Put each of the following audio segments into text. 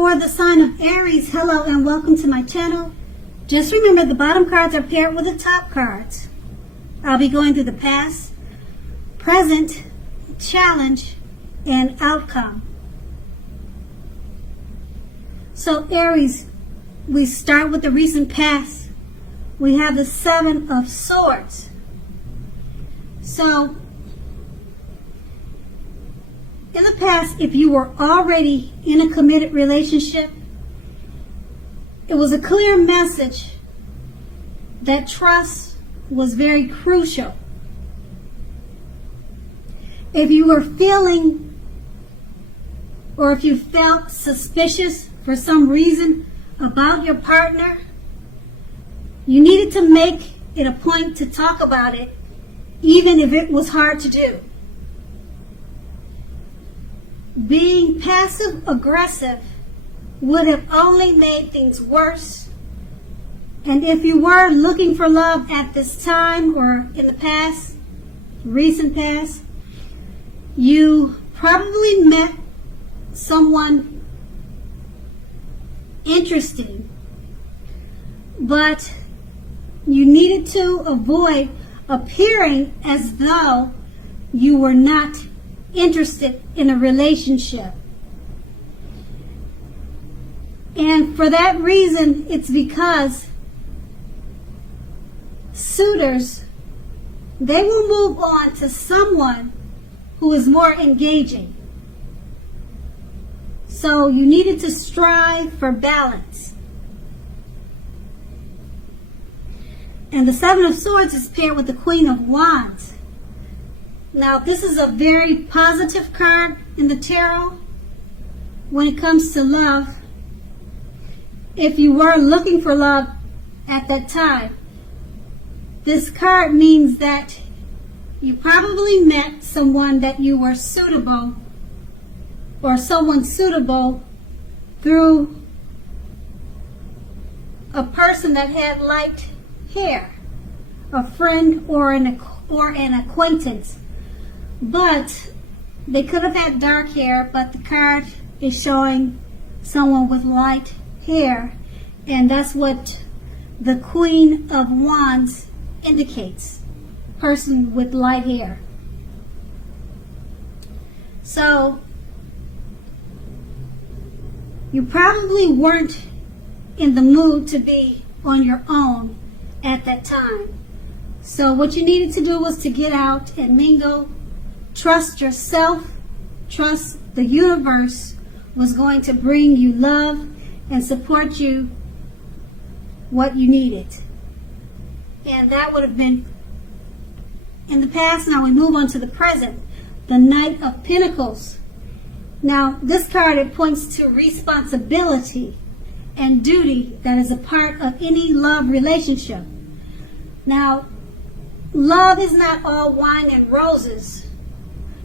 For the sign of Aries, hello and welcome to my channel. Just remember the bottom cards are paired with the top cards. I'll be going through the past, present, challenge, and outcome. So Aries, we start with the recent past. We have the Seven of Swords. So in the past, if you were already in a committed relationship, it was a clear message that trust was very crucial. If you were feeling, or if you felt suspicious for some reason about your partner, you needed to make it a point to talk about it, even if it was hard to do. Being passive-aggressive would have only made things worse. And if you were looking for love at this time or in the past, recent past, you probably met someone interesting, but you needed to avoid appearing as though you were not interested in a relationship. And for that reason, it's because suitors, they will move on to someone who is more engaging. So you needed to strive for balance. And the Seven of Swords is paired with the Queen of Wands. Now, this is a very positive card in the tarot when it comes to love. If you were looking for love at that time, this card means that you probably met someone that you were suitable, or someone suitable through a person that had light hair, a friend or an acquaintance. But they could have had dark hair, but the card is showing someone with light hair, and that's what the Queen of Wands indicates, person with light hair. So you probably weren't in the mood to be on your own at that time. So what you needed to do was to get out and mingle. Trust yourself, trust the universe was going to bring you love and support you what you needed. And that would have been in the past. Now we move on to the present, the Knight of Pentacles. Now this card, it points to responsibility and duty that is a part of any love relationship. Now, love is not all wine and roses,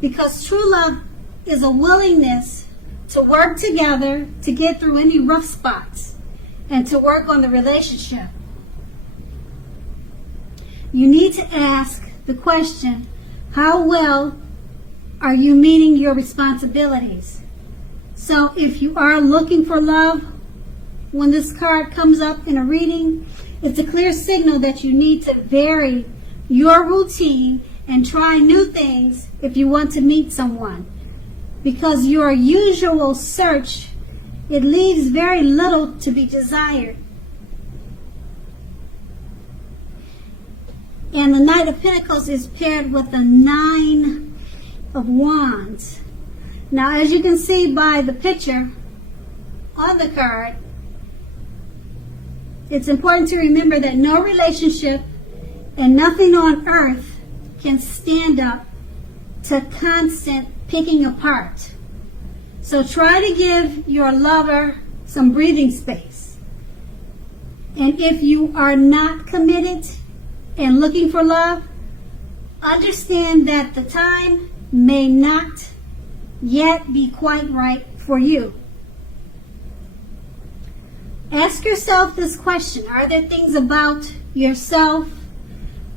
because true love is a willingness to work together to get through any rough spots and to work on the relationship. You need to ask the question, how well are you meeting your responsibilities? So if you are looking for love, when this card comes up in a reading, it's a clear signal that you need to vary your routine and try new things if you want to meet someone. Because your usual search, it leaves very little to be desired. And the Knight of Pentacles is paired with the Nine of Wands. Now, as you can see by the picture on the card, it's important to remember that no relationship and nothing on earth can stand up to constant picking apart. So try to give your lover some breathing space. And if you are not committed and looking for love, understand that the time may not yet be quite right for you. Ask yourself this question: are there things about yourself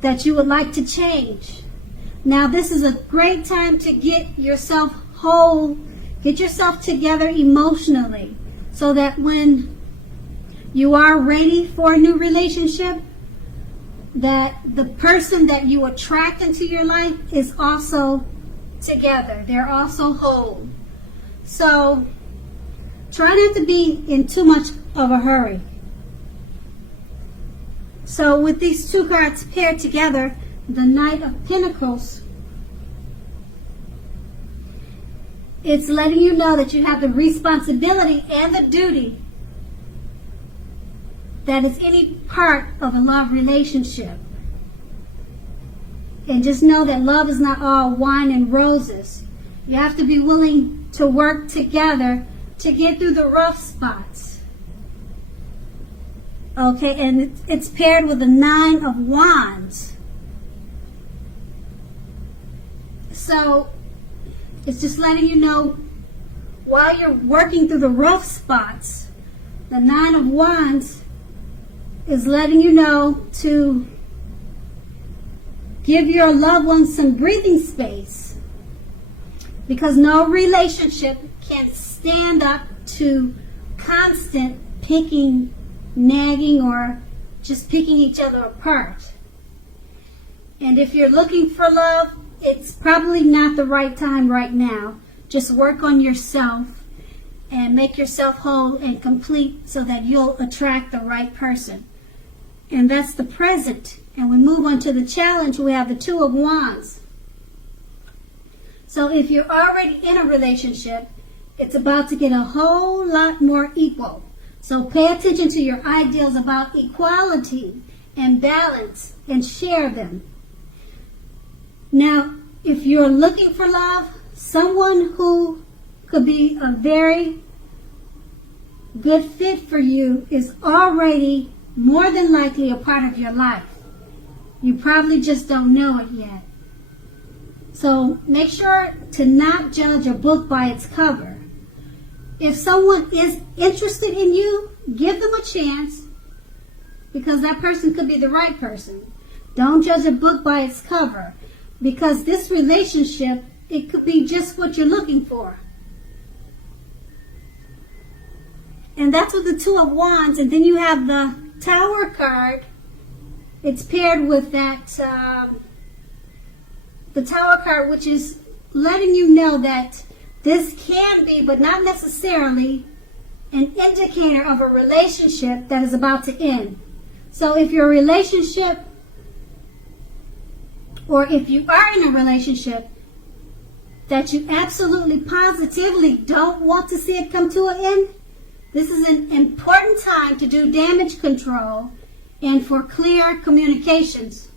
that you would like to change? Now, this is a great time to get yourself whole, get yourself together emotionally, so that when you are ready for a new relationship, that the person that you attract into your life is also together. They're also whole. So try not to be in too much of a hurry. So with these two cards paired together, the Knight of Pentacles, it's letting you know that you have the responsibility and the duty that is any part of a love relationship. And just know that love is not all wine and roses. You have to be willing to work together to get through the rough spots. Okay, and it's paired with the Nine of Wands. So it's just letting you know, while you're working through the rough spots, the Nine of Wands is letting you know to give your loved ones some breathing space, because no relationship can stand up to constant picking, nagging, or just picking each other apart. And if you're looking for love, it's probably not the right time right now. Just work on yourself and make yourself whole and complete so that you'll attract the right person. And that's the present. And we move on to the challenge. We have the Two of Wands. So if you're already in a relationship, it's about to get a whole lot more equal. So pay attention to your ideals about equality and balance and share them. Now, if you're looking for love, someone who could be a very good fit for you is already more than likely a part of your life. You probably just don't know it yet. So make sure to not judge a book by its cover. If someone is interested in you, give them a chance, because that person could be the right person. Don't judge a book by its cover, because this relationship, it could be just what you're looking for. And that's with the Two of Wands. And then you have the Tower card. It's paired with that, the Tower card, which is letting you know that this can be, but not necessarily, an indicator of a relationship that is about to end. So if your relationship, or if you are in a relationship that you absolutely positively don't want to see it come to an end, this is an important time to do damage control and for clear communications.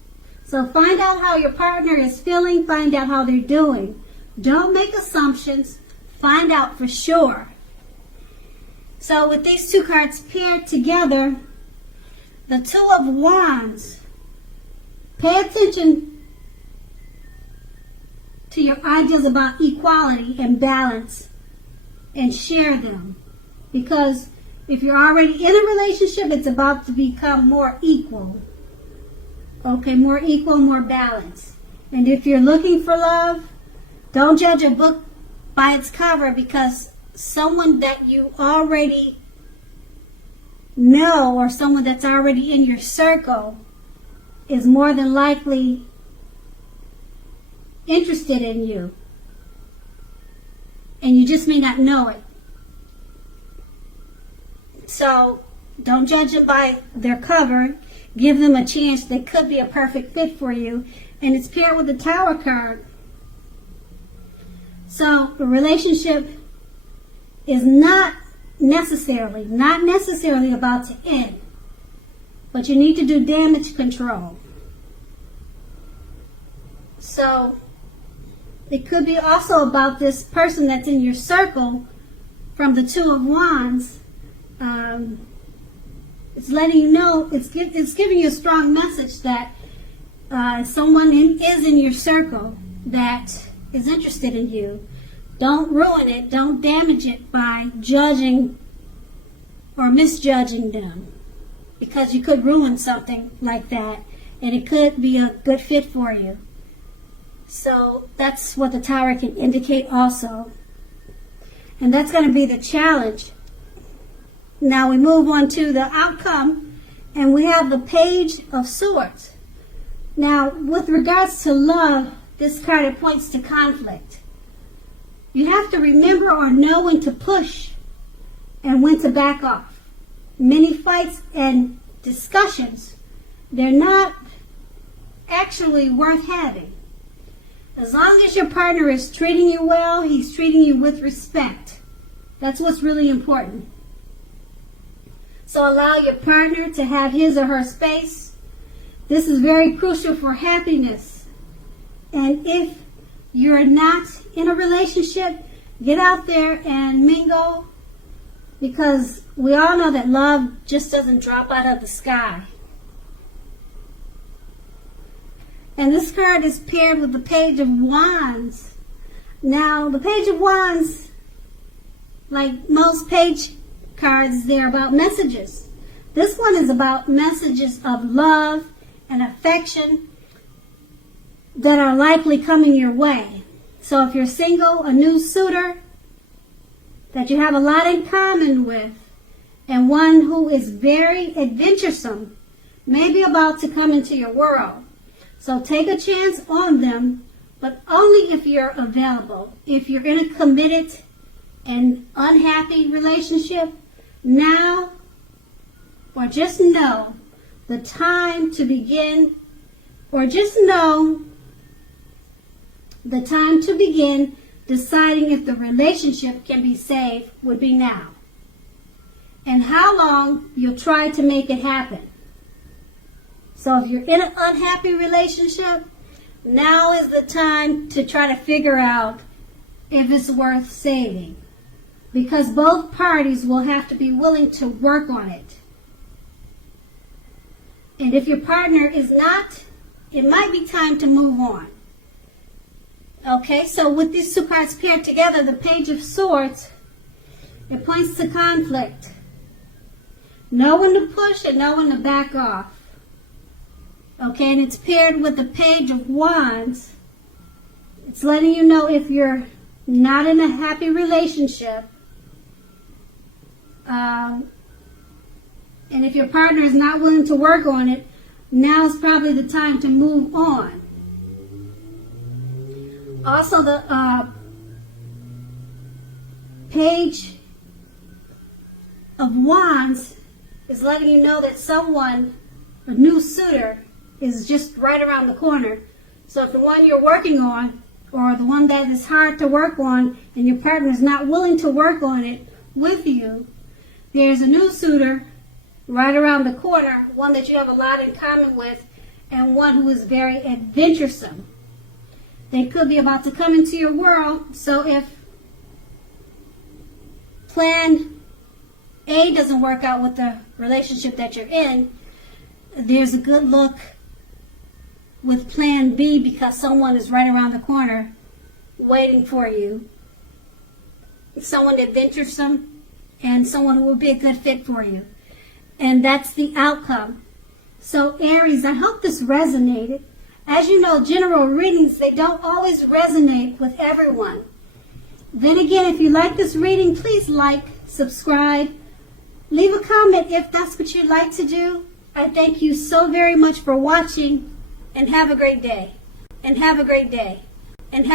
So find out how your partner is feeling, find out how they're doing. Don't make assumptions, find out for sure. So with these two cards paired together, the Two of Wands, pay attention to your ideas about equality and balance and share them. Because if you're already in a relationship, it's about to become more equal. Okay, more equal, more balanced. And if you're looking for love, don't judge a book by its cover, because someone that you already know, or someone that's already in your circle, is more than likely interested in you. And you just may not know it. So don't judge it by their cover. Give them a chance. They could be a perfect fit for you. And it's paired with the Tower card. So the relationship is not necessarily about to end. But you need to do damage control. So it could be also about this person that's in your circle from the Two of Wands. It's letting you know, it's giving you a strong message that someone is in your circle that is interested in you. Don't ruin it, don't damage it by judging or misjudging them, because you could ruin something like that, and it could be a good fit for you. So that's what the Tower can indicate also. And that's going to be the challenge. Now we move on to the outcome, and we have the Page of Swords. Now, with regards to love, this card, it points to conflict. You have to remember or know when to push and when to back off. Many fights and discussions, they're not actually worth having. As long as your partner is treating you well, he's treating you with respect. That's what's really important. So allow your partner to have his or her space. This is very crucial for happiness. And if you're not in a relationship, get out there and mingle, because we all know that love just doesn't drop out of the sky. And this card is paired with the Page of Wands. Now, the Page of Wands, like most page cards, they're about messages. This one is about messages of love and affection that are likely coming your way. So if you're single, a new suitor that you have a lot in common with, and one who is very adventuresome, may be about to come into your world. So take a chance on them, but only if you're available. If you're in a committed and unhappy relationship, now or just know the time to begin, or just know the time to begin deciding if the relationship can be saved would be now. And how long you'll try to make it happen. So if you're in an unhappy relationship, now is the time to try to figure out if it's worth saving. Because both parties will have to be willing to work on it. And if your partner is not, it might be time to move on. Okay, so with these two cards paired together, the Page of Swords, it points to conflict. Know when to push and know when to back off. Okay, and it's paired with the Page of Wands. It's letting you know if you're not in a happy relationship, and if your partner is not willing to work on it, now is probably the time to move on. Also, the Page of Wands is letting you know that someone, a new suitor, is just right around the corner. So if the one you're working on, or the one that is hard to work on, and your partner is not willing to work on it with you, there's a new suitor right around the corner, one that you have a lot in common with, and one who is very adventuresome. They could be about to come into your world. So if plan A doesn't work out with the relationship that you're in, there's a good look with plan B, because someone is right around the corner waiting for you. Someone adventuresome and someone who will be a good fit for you. And that's the outcome. So Aries, I hope this resonated. As you know, general readings, they don't always resonate with everyone. Then again, if you like this reading, please like, subscribe, leave a comment if that's what you'd like to do. I thank you so very much for watching, and have a great day. And have a great day. And have